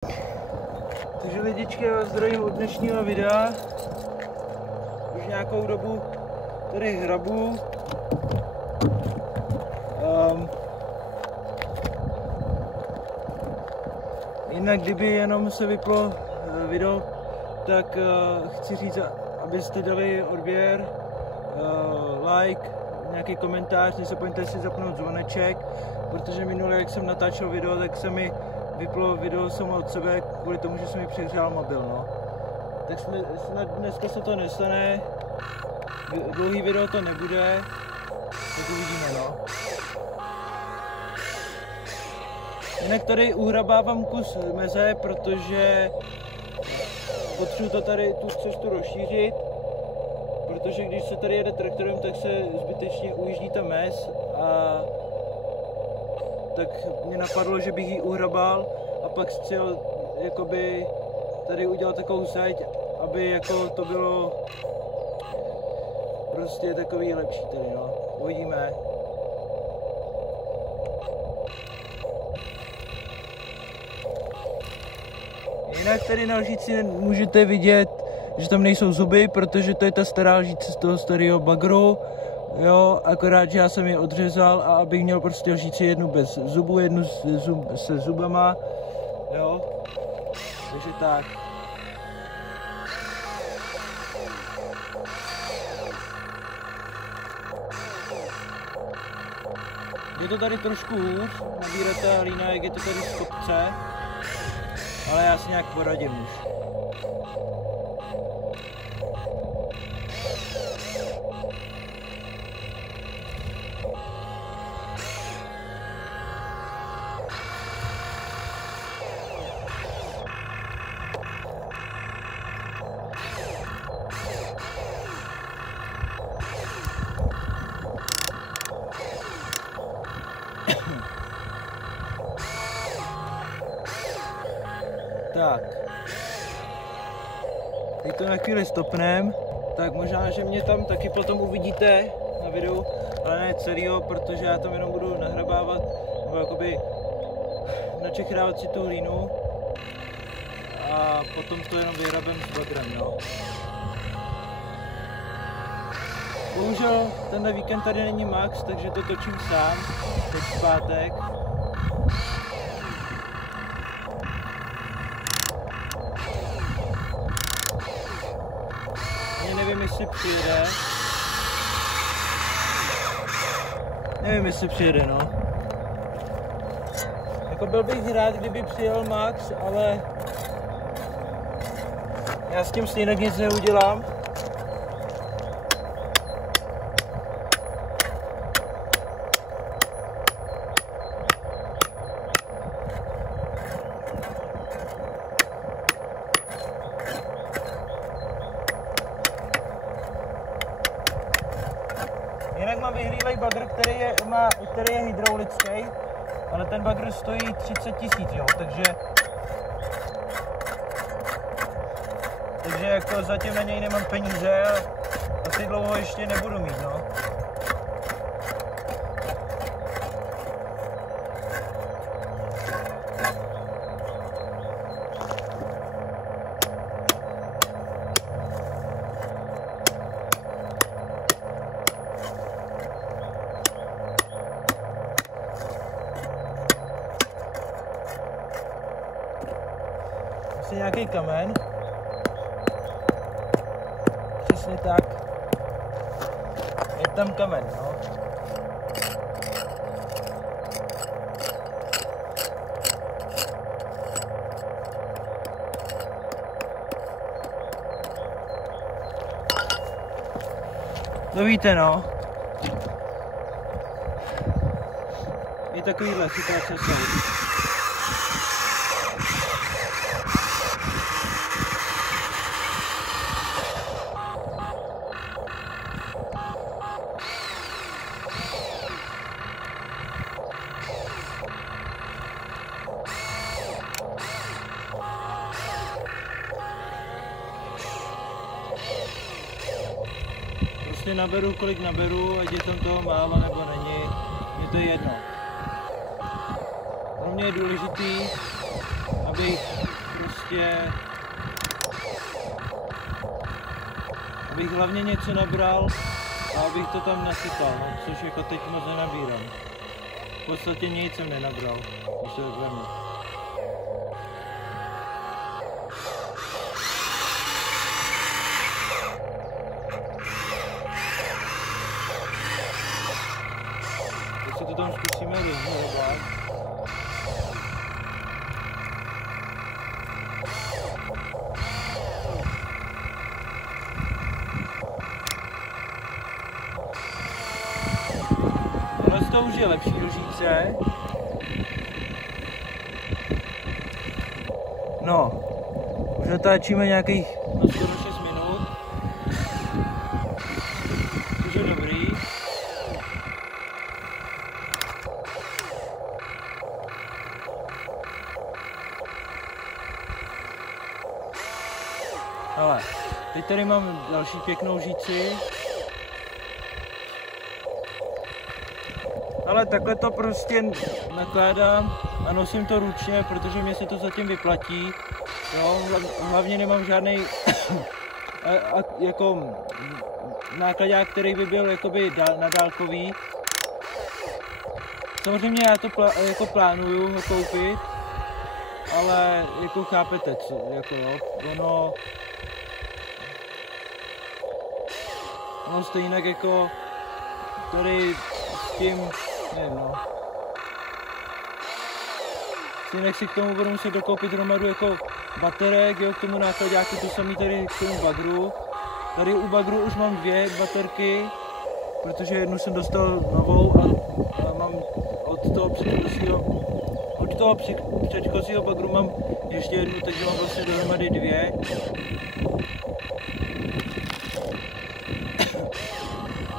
Takže lidičky, já vás zdravím od dnešního videa. Už nějakou dobu tady hrabu. Jinak kdyby jenom se vyplo video, tak chci říct, abyste dali odběr, like, nějaký komentář, nezapomeňte si zapnout zvoneček, protože minule, jak jsem natáčel video, tak se mi vyplo video samo od sebe kvůli tomu, že se mi přehřál mobil, no. Tak snad dneska se to nestane, dlouhý video to nebude, tak uvidíme, no. Jinak tady uhrabávám kus meze, protože potřebuji to tady tu cestu rozšířit, protože když se tady jede traktorem, tak se zbytečně ujíždí ta mez a tak mě napadlo, že bych ji uhrabal a pak chtěl jakoby tady udělat takovou zeď, aby jako to bylo prostě takový lepší tady, no. Uvidíme. Jinak tady na lžíci můžete vidět, že tam nejsou zuby, protože to je ta stará lžíce z toho starého bagru. Jo, akorát, že já jsem je odřezal a abych měl prostě lžíci jednu bez zubů, jednu se zubama. Jo, takže tak. Je to tady trošku hůř, nabírat ta hlína, jak je to tady z kopce, ale já si nějak poradím už. Tak, teď to na chvíli stopnem, tak možná, že mě tam taky potom uvidíte na videu, ale ne celýho, protože já tam jenom budu nahrabávat, nebo jakoby načechrávat si tu hlínu a potom to jenom vyhrabem s bagrem, no. Bohužel tenhle víkend tady není Max, takže to točím sám, teď v pátek. Nevím, jestli přijede. Nevím, jestli přijede, no. Jako byl bych rád, kdyby přijel Max, ale já s tím stejně nic neudělám. Jinak mám vyhrývej bagr, který je hydraulický, ale ten bagr stojí 30 000, jo, takže jako zatím na něj nemám peníze a asi dlouho ještě nebudu mít, no. Nějaký kamen. Přesně tak. Je tam kamen, no. To víte, no. I takovýhle situace jsou. Prostě naberu, kolik naberu, ať je tam toho málo nebo není, je to jedno. Pro mě je důležitý, abych prostě abych hlavně něco nabral a abych to tam nasypal, no, což jako teď moc nenabírám. V podstatě nic jsem nenabral, když to tak vemu. Teď si to tam zkusíme rozhledat. To už je lepší lžíce. No, už natáčíme nějakých skoro 6 minut. Což je dobrý. Ale teď tady mám další pěknou lžíci. Ale takhle to prostě nakládám a nosím to ručně, protože mě se to zatím vyplatí. Jo, hlavně nemám žádný jako nákladák, který by byl jakoby nadálkový. Samozřejmě já to jako plánuju ho koupit, ale jako chápete, co, jako jo, ono stejně jako tady s tím, nevím, no. Stejně si k tomu budu muset dokoupit hromadu jako baterek, jo, k tomu nákladáku, to samý tady k tomu bagru. Tady u bagru už mám 2 baterky, protože jednu jsem dostal novou a mám od toho předchozího bagru mám ještě jednu, takže mám vlastně dohromady 2.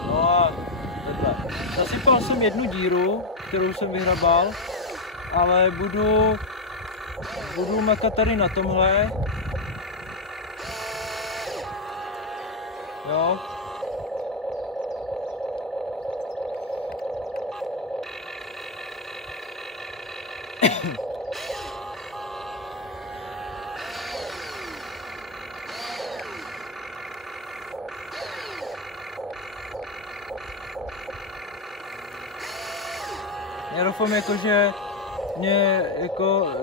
No a takhle. Zasypal jsem jednu díru, kterou jsem vyhrabal, ale budu makat tady na tomhle. Jo. Já doufám,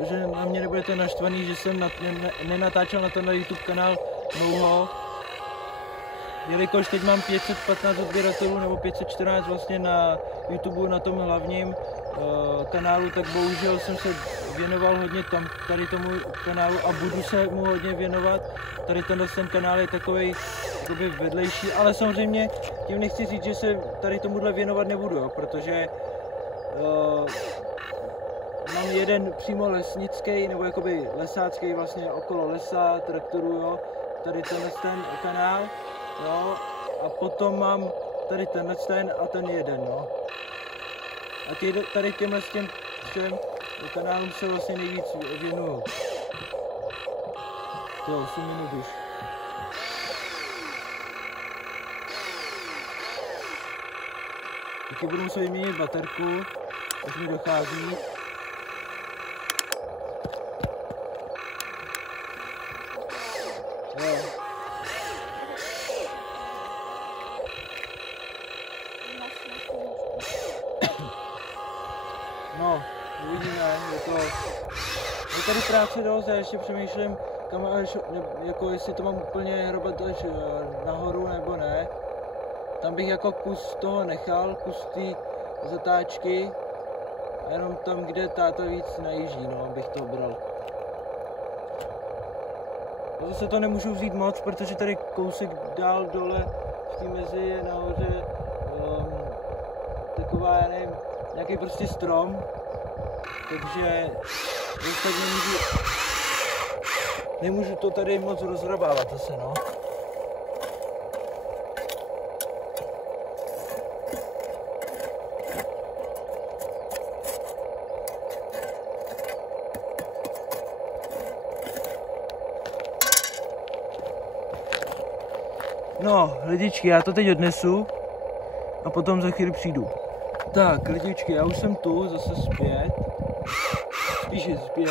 že na mě nebudete naštvaný, že jsem nenatáčel na tenhle YouTube kanál dlouho. Jelikož teď mám 515 odběratelů nebo 514 vlastně na YouTube, na tom hlavním kanálu, tak bohužel jsem se věnoval hodně tady tomu kanálu a budu se mu hodně věnovat. Tady ten kanál je takovej jakoby vedlejší, ale samozřejmě tím nechci říct, že se tady tomuhle věnovat nebudu, jo, protože mám jeden přímo lesnický nebo jakoby lesácký vlastně okolo lesa, traktoru, jo, tady ten kanál, jo, a potom mám tady ten a ten jeden, no. A tady těmhle všem kanálům se vlastně nejvíc věnuju. To 8 minut už. Taky budu muset vyměnit baterku, až mi dochází. Jo. No, uvidíme, je tady práce dost, já ještě přemýšlím, kam až, jako jestli to mám úplně hrabat až nahoru nebo ne. Tam bych jako kus toho nechal, kus té zatáčky, a jenom tam, kde táta víc najíždí, no, abych to bral. A zase to nemůžu vzít moc, protože tady kousek dál dole v té mezi je nahoře taková, já nevím, nějaký prostě strom, takže tak nemůžu to tady moc rozhrabávat zase, no. No, lidičky, já to teď odnesu a potom za chvíli přijdu. Tak, lidičky, já už jsem tu, zase zpět. Spíše zpět.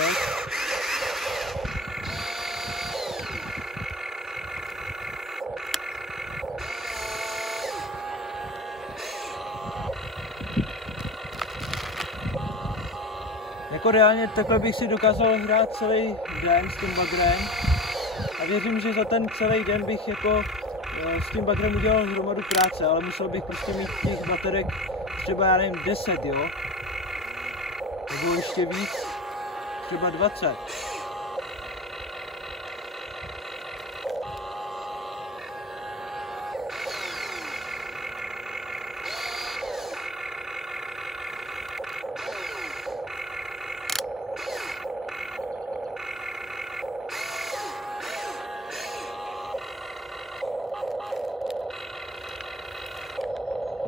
jako reálně takhle bych si dokázal hrát celý den s tím bagrem a věřím, že za ten celý den bych jako s tím bagrem udělal hromadu práce, ale musel bych prostě mít těch baterek třeba, já nevím, 10, jo? Nebo ještě víc, třeba 20.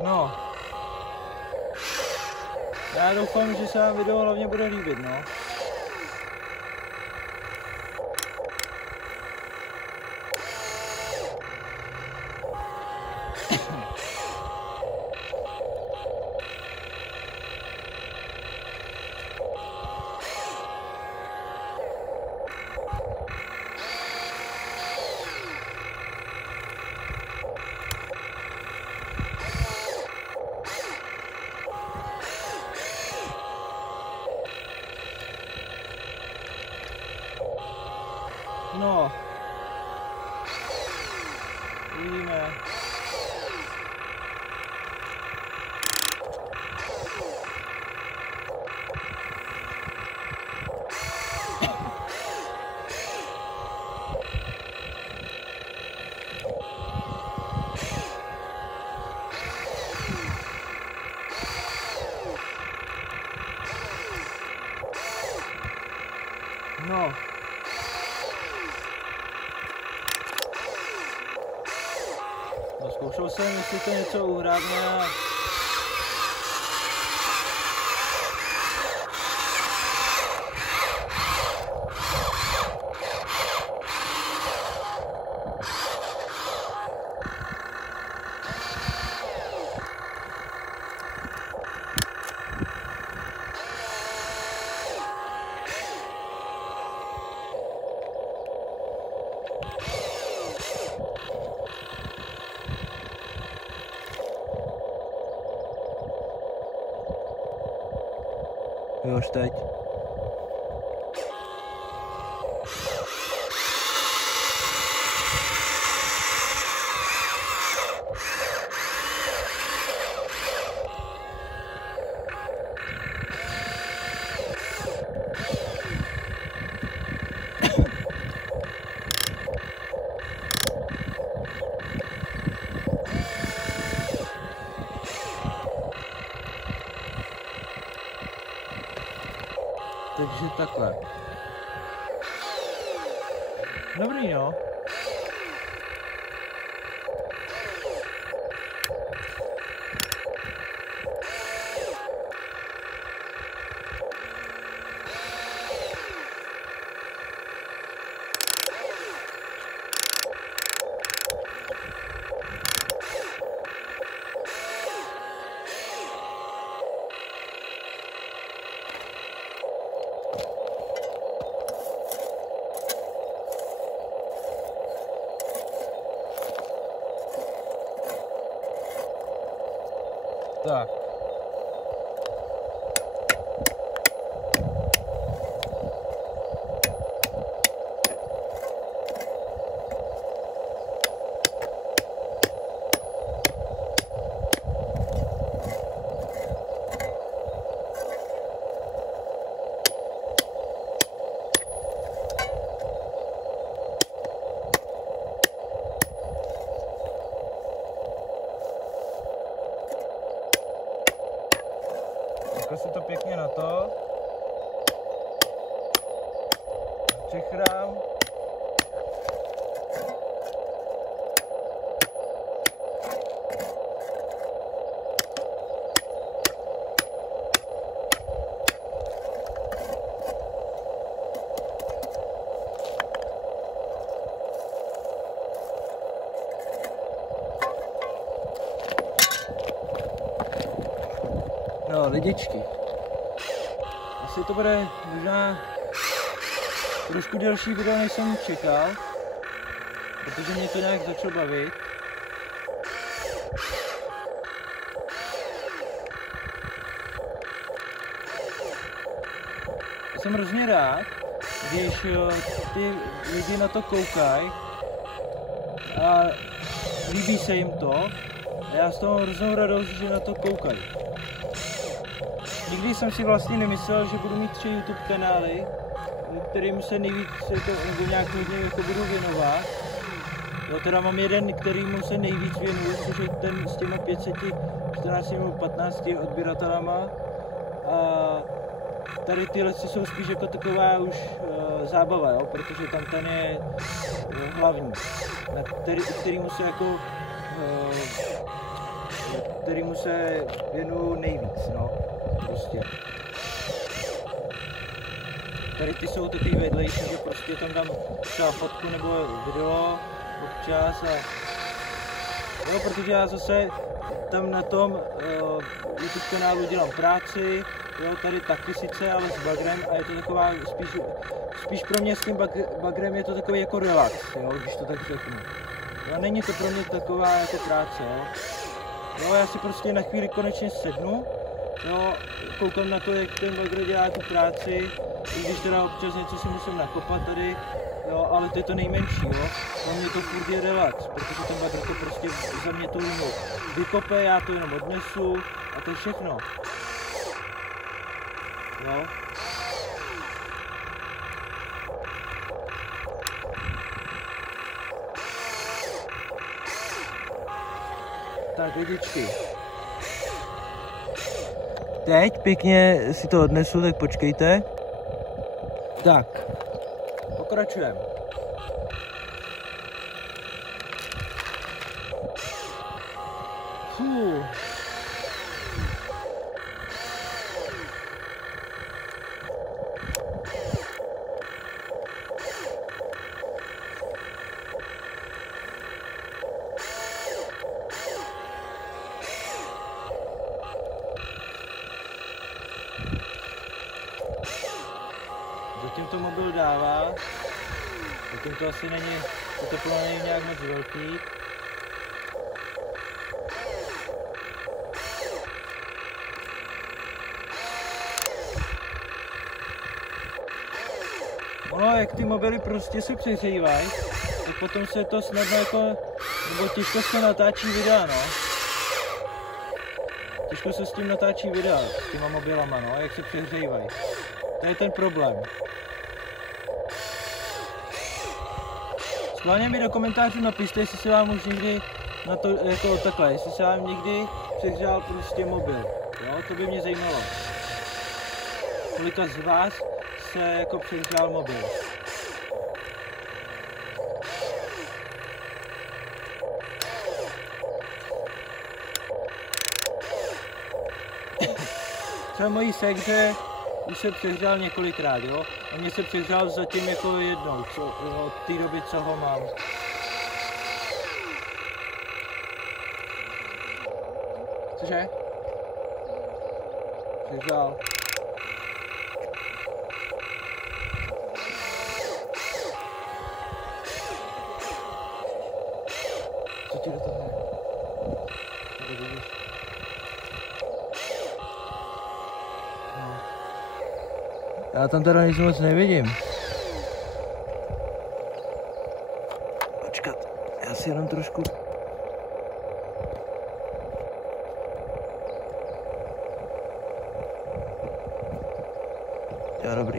No, já doufám, že se vám video hlavně bude líbit, no. No, uvidíme. No. Zkoušel jsem, jestli to něco uhrávne. Jo, už teď. Takže takhle. Dobrý, jo. Tak. Takhle si to pěkně na to. Čechrám. No, lidičky. Asi to bude možná trošku delší video, než jsem čekal, protože mě to nějak začalo bavit. jsem hrozně rád, když ty lidi na to koukají a líbí se jim to. A já z toho hroznou radost, že na to koukají. Nikdy jsem si vlastně nemyslel, že budu mít 3 YouTube kanály, kterým se nejvíc nebo nějak hodně jako budu věnovat. Jo, teda mám jeden, kterýmu se nejvíc věnuju, což je ten s těma 514 nebo 15 odběratelama. A tady tyhle jsou spíš jako taková už zábava, jo, protože tam ten je hlavní, kterýmu se jako kterýmu se věnuju nejvíc, no, prostě. Tady ty jsou takový vedlejší, že prostě tam dám třeba fotku nebo video občas a jo, protože já zase tam na tom YouTube kanálu dělám práci, jo, tady taky sice, ale s bagrem a je to taková spíš pro mě s tím bagrem je to takový jako relax, jo, když to tak řeknu. Jo, není to pro mě taková jako práce, jo. Jo, já si prostě na chvíli konečně sednu, jo, koukám na to, jak ten bagr dělá tu práci, i když teda občas něco si musím nakopat tady, jo, ale to je to nejmenší, jo. Pro mě to furt je relax, protože ten bagr to prostě za mě tu limu vykope, já to jenom odnesu a to je všechno. Jo. Tak lidičky. Teď pěkně si to odnesu, tak počkejte. Tak, pokračujeme. Fuh. Zatím to mobil dává, zatím to asi není, to teplo není nějak moc velký. Ono, jak ty mobily prostě se přehřívají, tak potom se to snadno jako, nebo těžko se natáčí videa, no. Těžko se s tím natáčí videa, s těma mobilama, no, jak se přehřívají. To je ten problém. Schválně mi do komentářů napište, jestli se vám už někdy na to, jako takhle, jestli se vám někdy přehřál prostě mobil, jo, to by mě zajímalo. Kolika z vás se jako přehřál mobil. Třeba mojí sekře už se přehřál několikrát, jo? A mně se přehřál zatím jako jednou, od té doby, co ho mám. Cože? Přehřál. Co ti do toho je? Já tam teda nic moc nevidím. Počkat, já si jenom trošku... Jo, dobrý.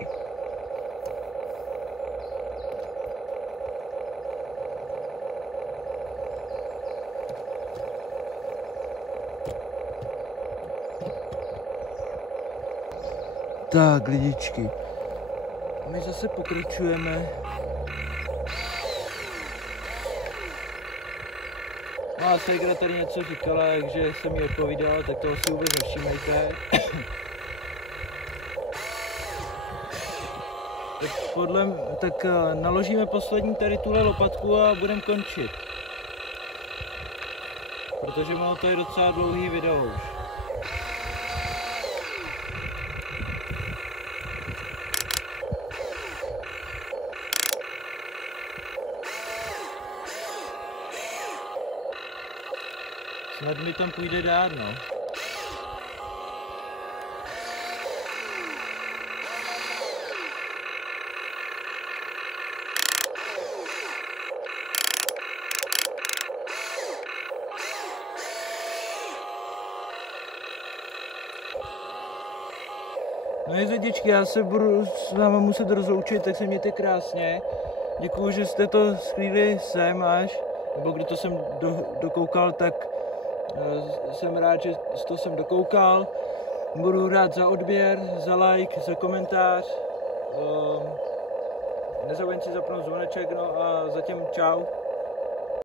Tak, lidičky, my zase pokračujeme. No a ségra tady něco říkala, takže jsem jí odpovídal, tak toho si vůbec nevšímejte. Tak naložíme poslední tady tuhle lopatku a budeme končit. Protože mám to je docela dlouhý video už. Snad mi tam půjde dát, no. No je děčky, já se budu s váma muset rozloučit, tak se mějte krásně. Děkuju, že jste to sklídli sem až, nebo kdo to jsem dokoukal, tak jsem rád, že to jsem dokoukal. Budu rád za odběr, za like, za komentář. Nezapomeňte si zapnout zvoneček, no a zatím čau.